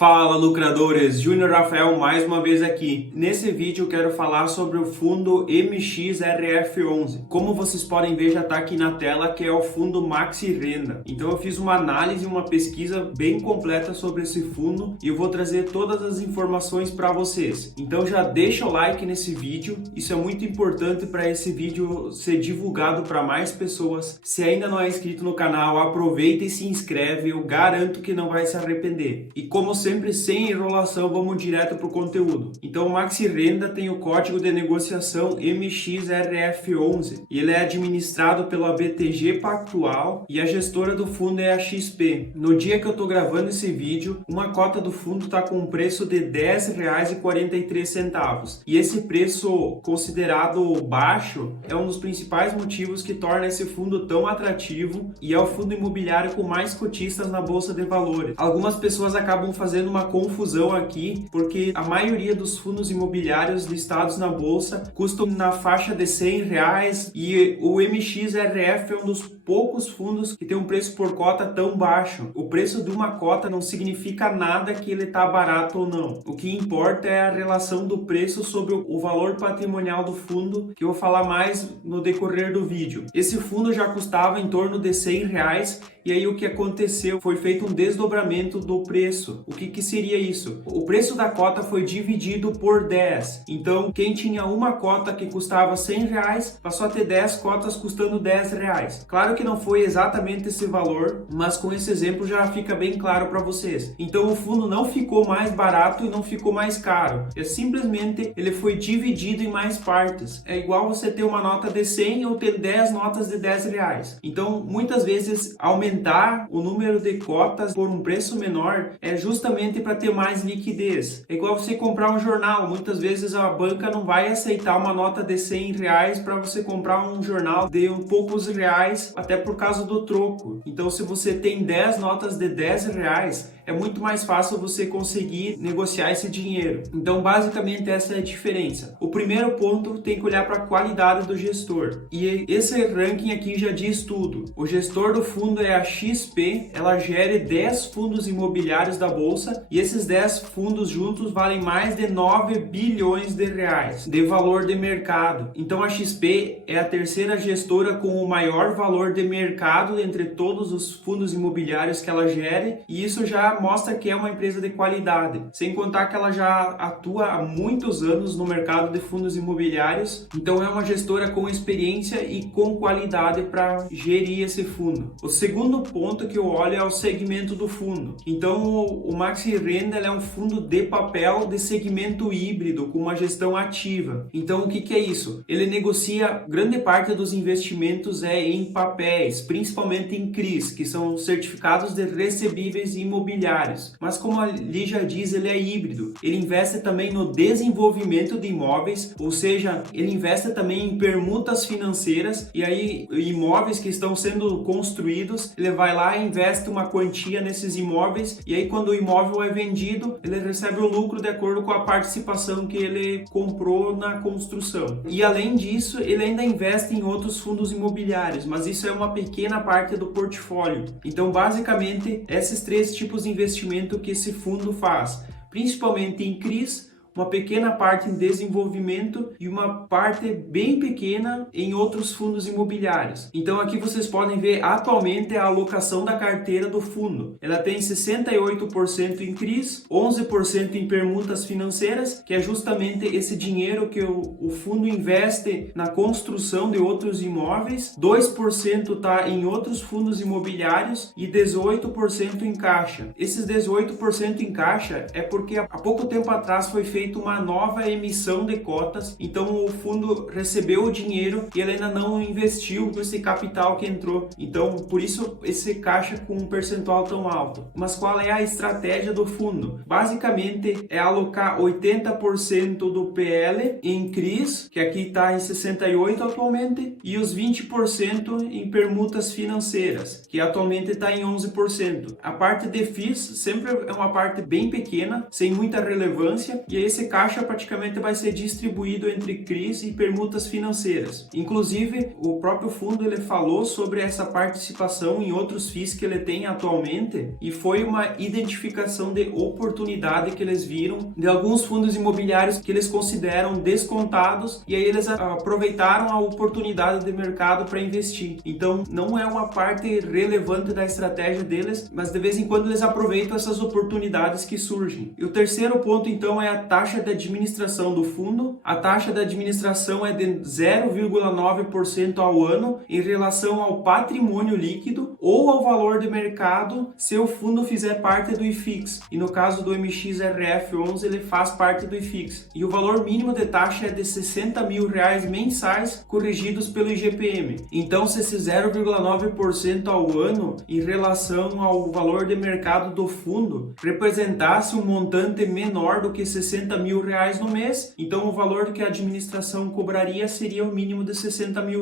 Fala lucradores, Júnior Rafael mais uma vez aqui. Nesse vídeo eu quero falar sobre o fundo MXRF11. Como vocês podem ver já está aqui na tela que é o fundo Maxi Renda. Então eu fiz uma análise, uma pesquisa bem completa sobre esse fundo e eu vou trazer todas as informações para vocês. Então já deixa o like nesse vídeo, isso é muito importante para esse vídeo ser divulgado para mais pessoas. Se ainda não é inscrito no canal, aproveita e se inscreve, eu garanto que não vai se arrepender. E como sempre, sem enrolação, vamos direto para o conteúdo. Então, o Maxi Renda tem o código de negociação MXRF11 e ele é administrado pela BTG Pactual e a gestora do fundo é a XP. No dia que eu estou gravando esse vídeo, uma cota do fundo está com um preço de R$ 10,43 e esse preço considerado baixo é um dos principais motivos que torna esse fundo tão atrativo e é o fundo imobiliário com mais cotistas na Bolsa de Valores. Algumas pessoas acabam fazendo uma confusão aqui, porque a maioria dos fundos imobiliários listados na bolsa custam na faixa de R$100 e o MXRF é um dos poucos fundos que tem um preço por cota tão baixo. O preço de uma cota não significa nada que ele está barato ou não. O que importa é a relação do preço sobre o valor patrimonial do fundo, que eu vou falar mais no decorrer do vídeo. Esse fundo já custava em torno de R$100 e aí o que aconteceu? Foi feito um desdobramento do preço. O que seria isso? O preço da cota foi dividido por 10. Então, quem tinha uma cota que custava R$100 passou a ter 10 cotas custando R$10. Claro que não foi exatamente esse valor, mas com esse exemplo já fica bem claro para vocês. Então, o fundo não ficou mais barato e não ficou mais caro. Simplesmente ele foi dividido em mais partes. É igual você ter uma nota de 100 ou ter 10 notas de R$10. Então, muitas vezes, aumentar o número de cotas por um preço menor é justamente para ter mais liquidez. É igual você comprar um jornal. Muitas vezes a banca não vai aceitar uma nota de R$100 para você comprar um jornal de poucos reais, até por causa do troco. Então, se você tem 10 notas de R$10, é muito mais fácil você conseguir negociar esse dinheiro. Então, basicamente, essa é a diferença. O primeiro ponto tem que olhar para a qualidade do gestor. E esse ranking aqui já diz tudo. O gestor do fundo é a XP, ela gere 10 fundos imobiliários da bolsa e esses 10 fundos juntos valem mais de 9 bilhões de reais de valor de mercado. Então, a XP é a terceira gestora com o maior valor de mercado entre todos os fundos imobiliários que ela gere e isso já mostra que é uma empresa de qualidade, sem contar que ela já atua há muitos anos no mercado de fundos imobiliários, então é uma gestora com experiência e com qualidade para gerir esse fundo. O segundo ponto que eu olho é o segmento do fundo. Então o Maxi Renda é um fundo de papel de segmento híbrido com uma gestão ativa. Então o que é isso? Ele negocia grande parte dos investimentos em papéis, principalmente em CRIs, que são certificados de recebíveis imobiliários. Mas como ali já diz, ele é híbrido. Ele investe também no desenvolvimento de imóveis, ou seja, ele investe também em permutas financeiras e aí imóveis que estão sendo construídos, ele vai lá e investe uma quantia nesses imóveis e aí quando o imóvel é vendido, ele recebe o lucro de acordo com a participação que ele comprou na construção. E além disso, ele ainda investe em outros fundos imobiliários, mas isso é uma pequena parte do portfólio. Então, basicamente, esses três tipos de investimento que esse fundo faz, principalmente em CRIs, uma pequena parte em desenvolvimento e uma parte bem pequena em outros fundos imobiliários. Então aqui vocês podem ver atualmente a alocação da carteira do fundo. Ela tem 68% em CRIs, 11% em permutas financeiras, que é justamente esse dinheiro que o fundo investe na construção de outros imóveis, 2% está em outros fundos imobiliários e 18% em caixa. Esses 18% em caixa é porque há pouco tempo atrás foi feito uma nova emissão de cotas, então o fundo recebeu o dinheiro e ele ainda não investiu com esse capital que entrou, então por isso esse caixa com um percentual tão alto. Mas qual é a estratégia do fundo? Basicamente é alocar 80% do PL em CRIs, que aqui está em 68% atualmente, e os 20% em permutas financeiras, que atualmente está em 11%. A parte de FIIs sempre é uma parte bem pequena, sem muita relevância, e esse caixa praticamente vai ser distribuído entre CRIs e permutas financeiras. Inclusive, o próprio fundo ele falou sobre essa participação em outros FIIs que ele tem atualmente e foi uma identificação de oportunidade que eles viram de alguns fundos imobiliários que eles consideram descontados e aí eles aproveitaram a oportunidade de mercado para investir. Então, não é uma parte relevante da estratégia deles, mas de vez em quando eles aproveitam essas oportunidades que surgem. E o terceiro ponto, então, é a taxa de administração do fundo. A taxa de administração é de 0,9% ao ano em relação ao patrimônio líquido ou ao valor de mercado se o fundo fizer parte do IFIX. E no caso do MXRF11, ele faz parte do IFIX. E o valor mínimo de taxa é de R$60 mil mensais corrigidos pelo IGPM. Então, se esse 0,9% ao ano em relação ao valor de mercado do fundo representasse um montante menor do que R$60 mil no mês, então o valor que a administração cobraria seria o mínimo de R$60 mil.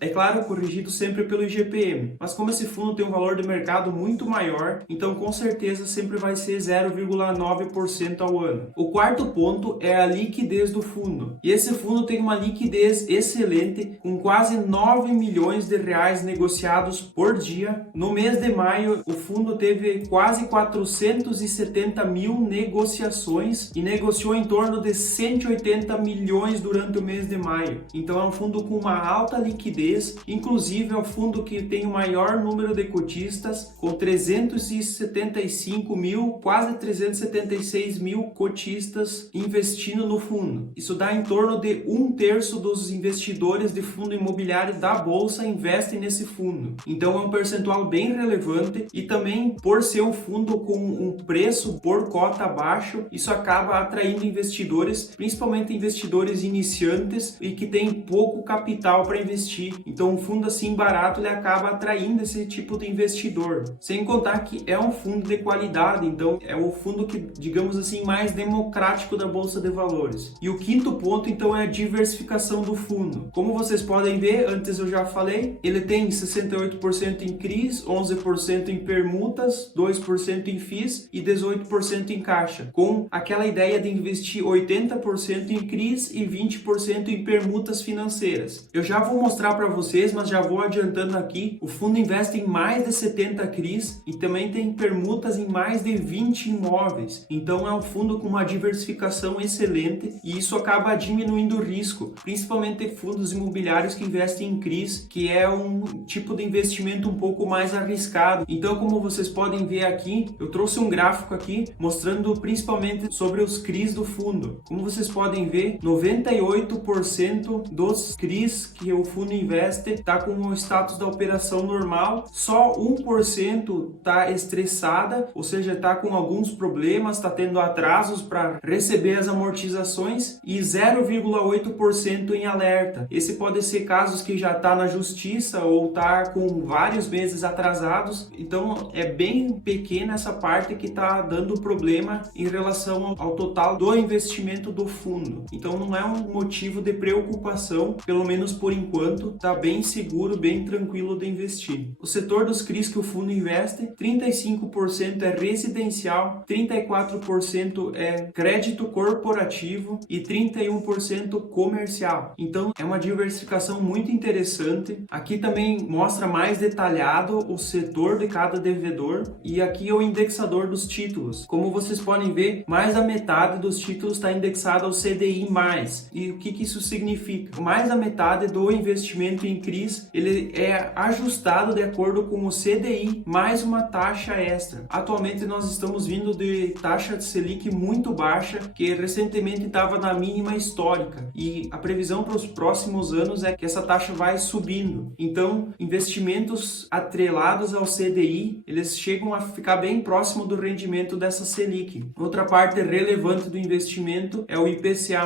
É claro, corrigido sempre pelo IGPM, mas como esse fundo tem um valor de mercado muito maior, então com certeza sempre vai ser 0,9% ao ano. O quarto ponto é a liquidez do fundo. E esse fundo tem uma liquidez excelente, com quase R$9 milhões negociados por dia. No mês de maio, o fundo teve quase 470 mil negociações e negociou em torno de 180 milhões durante o mês de maio. Então é um fundo com uma alta liquidez, inclusive é o fundo que tem o maior número de cotistas, com 375 mil, quase 376 mil cotistas investindo no fundo. Isso dá em torno de 1/3 dos investidores de fundo imobiliário da bolsa investem nesse fundo. Então é um percentual bem relevante e também por ser um fundo com um preço por cota baixo, isso acaba atraindo investidores, principalmente investidores iniciantes e que têm pouco capital para investir. Então um fundo assim barato ele acaba atraindo esse tipo de investidor. Sem contar que é um fundo de qualidade, então é o fundo que, digamos assim, mais democrático da bolsa de valores. E o quinto ponto então é a diversificação do fundo. Como vocês podem ver, antes eu já falei, ele tem 68% em CRIs, 11% em permutas, 2% em FIIs e 18% em caixa, com aquela ideia de investir 80% em CRIs e 20% em permutas financeiras. Eu já vou mostrar para vocês, mas já vou adiantando aqui, o fundo investe em mais de 70 CRIs e também tem permutas em mais de 20 imóveis. Então é um fundo com uma diversificação excelente e isso acaba diminuindo o risco, principalmente fundos imobiliários que investem em CRIs, que é um tipo de investimento um pouco mais arriscado. Então, como vocês podem ver aqui, eu trouxe um gráfico aqui mostrando principalmente sobre os CRIs do fundo. Como vocês podem ver, 98% dos CRIs que o fundo investe está com o status da operação normal, só 1% está estressada, ou seja, está com alguns problemas, está tendo atrasos para receber as amortizações e 0,8% em alerta. Esse pode ser casos que já está na justiça ou está com vários meses atrasados, então é bem pequena essa parte que está dando problema em relação ao total do investimento do fundo. Então não é um motivo de preocupação, pelo menos por enquanto, está bem seguro, bem tranquilo de investir. O setor dos CRIs que o fundo investe, 35% é residencial, 34% é crédito corporativo e 31% comercial. Então é uma diversificação muito interessante. Aqui também mostra mais detalhado o setor de cada devedor e aqui é o indexador dos títulos. Como vocês podem ver, mais da metade dos títulos está indexado ao CDI+. E o que isso significa? Mais da metade do investimento em CRIs ele é ajustado de acordo com o CDI mais uma taxa extra. Atualmente nós estamos vindo de taxa de Selic muito baixa, que recentemente estava na mínima histórica e a previsão para os próximos anos é que essa taxa vai subindo. Então, investimentos atrelados ao CDI, eles chegam a ficar bem próximo do rendimento dessa Selic. Outra parte relevante do investimento é o IPCA+,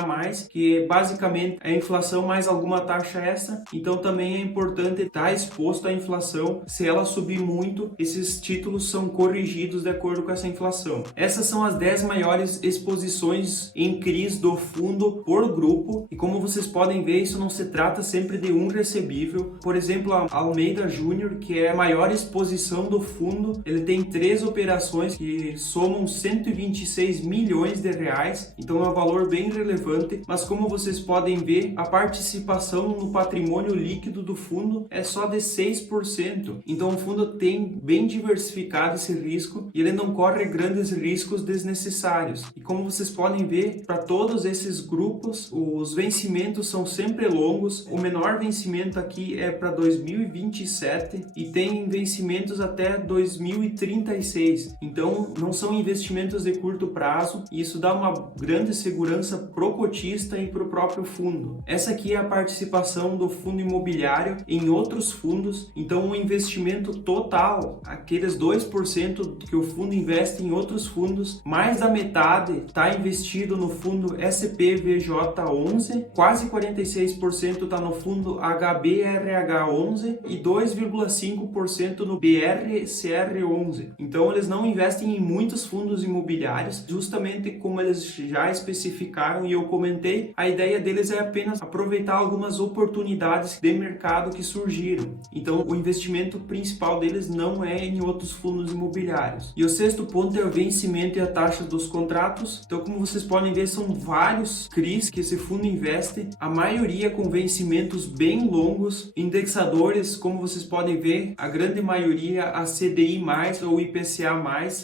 que é basicamente a inflação mais alguma taxa extra. Então, também é importante estar exposto à inflação. Se ela subir muito, esses títulos são corrigidos de acordo com essa inflação. Essas são as 10 maiores exposições em CRIs do fundo por grupo. E como vocês podem ver, isso não se trata sempre de um recebível. Por exemplo, a Almeida Júnior, que é a maior exposição do fundo, ele tem 3 operações que somam R$126 milhões reais, então é um valor bem relevante, mas como vocês podem ver, a participação no patrimônio líquido do fundo é só de 6%, então o fundo tem bem diversificado esse risco e ele não corre grandes riscos desnecessários. E como vocês podem ver, para todos esses grupos, os vencimentos são sempre longos, o menor vencimento aqui é para 2027 e tem vencimentos até 2036, então não são investimentos de curto prazo e isso dá uma grande segurança pro cotista e pro próprio fundo. Essa aqui é a participação do fundo imobiliário em outros fundos, então o investimento total, aqueles 2% que o fundo investe em outros fundos, mais da metade está investido no fundo SPVJ11, quase 46% está no fundo HBRH11 e 2,5% no BRCR11. Então eles não investem em muitos fundos imobiliários, justamente como eles já especificaram e eu comentei, a ideia deles é apenas aproveitar algumas oportunidades de mercado que surgiram. Então o investimento principal deles não é em outros fundos imobiliários. E o sexto ponto é o vencimento e a taxa dos contratos. Então, como vocês podem ver, são vários CRIs que esse fundo investe, a maioria com vencimentos bem longos, indexadores, como vocês podem ver, a grande maioria a CDI+, ou IPCA+,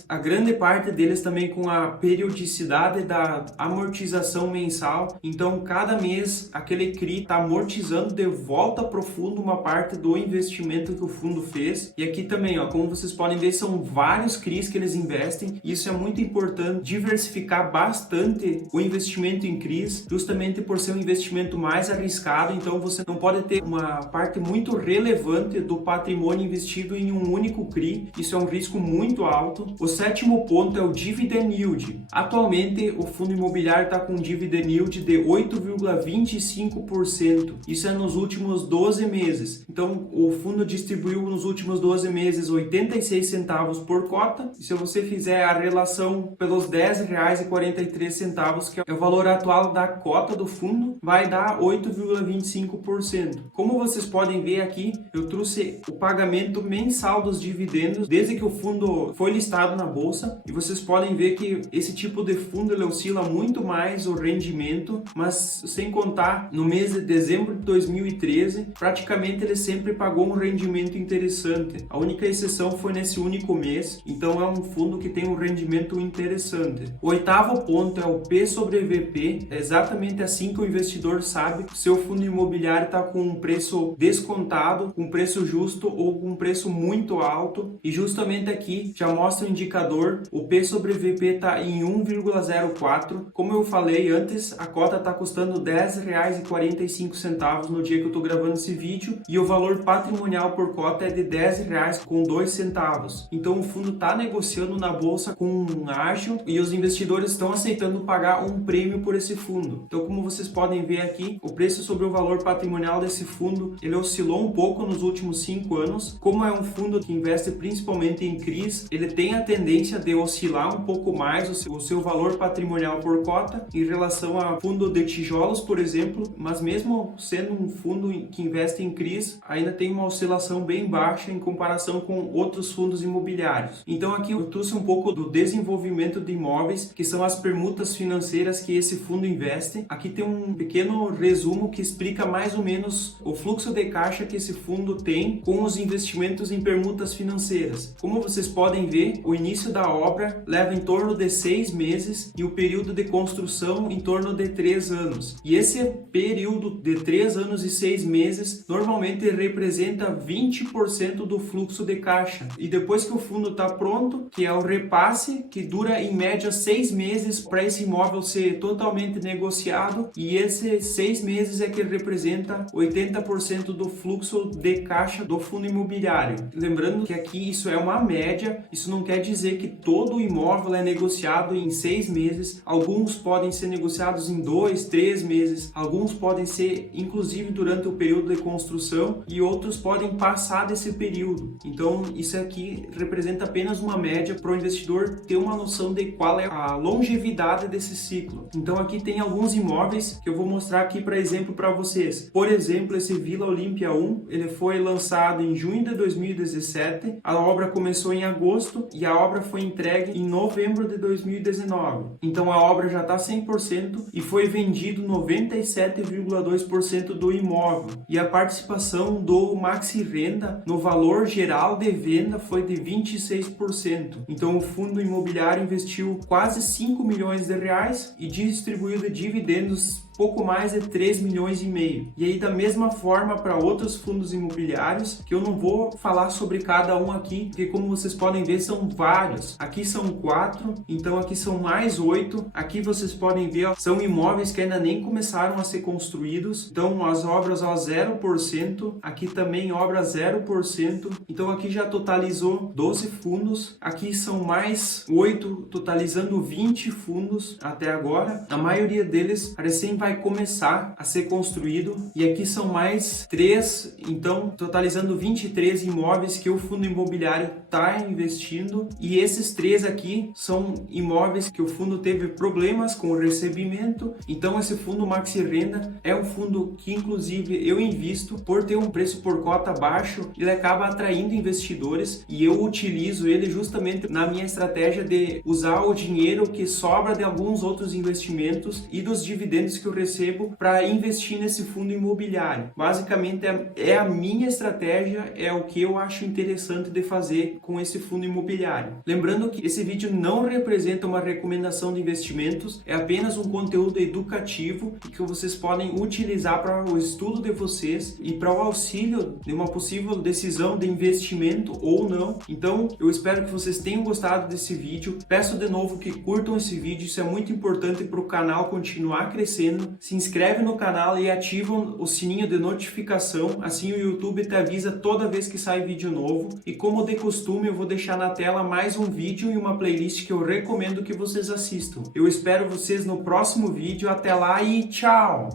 a grande parte deles também com a periodicidade da amortização mensal, então cada mês aquele CRI está amortizando de volta para o fundo uma parte do investimento que o fundo fez. E aqui também, ó, como vocês podem ver, são vários CRIs que eles investem, e isso é muito importante, diversificar bastante o investimento em CRIs, justamente por ser um investimento mais arriscado, então você não pode ter uma parte muito relevante do patrimônio investido em um único CRI, isso é um risco muito alto. O sétimo ponto é o Dividend Yield. Atualmente o fundo imobiliário está com Dividend Yield de 8,25%, isso é nos últimos 12 meses, então o fundo distribuiu nos últimos 12 meses 86 centavos por cota, e se você fizer a relação pelos R$10,43, que é o valor atual da cota do fundo, vai dar 8,25%. Como vocês podem ver aqui, eu trouxe o pagamento mensal dos dividendos desde que o fundo foi listado na bolsa, e vocês podem ver que esse tipo de fundo ele oscila muito mais o rendimento, mas sem contar no mês de dezembro de 2013, praticamente ele sempre pagou um rendimento interessante. A única exceção foi nesse único mês, então é um fundo que tem um rendimento interessante. O oitavo ponto é o P sobre VP. É exatamente assim que o investidor sabe se o fundo imobiliário está com um preço descontado, com um preço justo ou com um preço muito alto. E justamente aqui já mostra o indicador, o P sobre VP está em 1,04. Como eu falei antes, a cota está custando R$10,45 no dia que eu estou gravando esse vídeo, e o valor patrimonial por cota é de R$10,02. Então o fundo está negociando na bolsa com um ágio e os investidores estão aceitando pagar um prêmio por esse fundo. Então, como vocês podem ver aqui, o preço sobre o valor patrimonial desse fundo ele oscilou um pouco nos últimos 5 anos. Como é um fundo que investe principalmente em CRIs, ele tem a tendência de oscilar um pouco mais o seu valor patrimonial por cota em relação a fundo de tijolos, por exemplo, mas mesmo sendo um fundo que investe em CRIs, ainda tem uma oscilação bem baixa em comparação com outros fundos imobiliários. Então aqui eu trouxe um pouco do desenvolvimento de imóveis, que são as permutas financeiras que esse fundo investe. Aqui tem um pequeno resumo que explica mais ou menos o fluxo de caixa que esse fundo tem com os investimentos em permutas financeiras. Como vocês podem ver, o início da obra leva em torno de 6 meses e o período de construção em torno de 3 anos. E esse período de 3 anos e 6 meses normalmente representa 20% do fluxo de caixa. E depois que o fundo está pronto, que é o repasse, que dura em média 6 meses para esse imóvel ser totalmente negociado, e esses 6 meses é que representa 80% do fluxo de caixa do fundo imobiliário. Lembrando que aqui isso é uma média, isso não quer dizer que todo imóvel é negociado em 6 meses, alguns podem ser negociados em 2, 3 meses, alguns podem ser inclusive durante o período de construção e outros podem passar desse período. Então isso aqui representa apenas uma média para o investidor ter uma noção de qual é a longevidade desse ciclo. Então aqui tem alguns imóveis que eu vou mostrar aqui para exemplo para vocês. Por exemplo, esse Vila Olímpia 1, ele foi lançado em junho de 2017, a obra começou em agosto e a obra foi entregue em novembro de 2019. então a obra já está 100% e foi vendido 97,2% do imóvel. E a participação do Maxi Renda no valor geral de venda foi de 26%. Então o fundo imobiliário investiu quase 5 milhões de reais e distribuiu de dividendos pouco mais de 3 milhões e meio. E aí da mesma forma para outros fundos imobiliários, que eu não vou falar sobre cada um aqui, porque como vocês podem ver são vários. Aqui são 4, então aqui são mais 8. Aqui vocês podem ver, ó, são imóveis que ainda nem começaram a ser construídos. Então as obras ó, 0%, aqui também obra 0%. Então aqui já totalizou 12 fundos. Aqui são mais 8, totalizando 20 fundos até agora. A maioria deles recém vai começar a ser construído, e aqui são mais 3, então totalizando 23 imóveis que o fundo imobiliário está investindo, e esses 3 aqui são imóveis que o fundo teve problemas com o recebimento. Então esse fundo Maxi Renda é um fundo que inclusive eu invisto, por ter um preço por cota baixo, ele acaba atraindo investidores, e eu utilizo ele justamente na minha estratégia de usar o dinheiro que sobra de alguns outros investimentos e dos dividendos que eu recebo para investir nesse fundo imobiliário. Basicamente é a minha estratégia, é o que eu acho interessante de fazer com esse fundo imobiliário. Lembrando que esse vídeo não representa uma recomendação de investimentos, é apenas um conteúdo educativo que vocês podem utilizar para o estudo de vocês e para o auxílio de uma possível decisão de investimento ou não. Então eu espero que vocês tenham gostado desse vídeo. Peço de novo que curtam esse vídeo, isso é muito importante para o canal continuar crescendo. Se inscreve no canal e ativa o sininho de notificação, assim o YouTube te avisa toda vez que sai vídeo novo. E como de costume, eu vou deixar na tela mais um vídeo e uma playlist que eu recomendo que vocês assistam. Eu espero vocês no próximo vídeo. Até lá e tchau!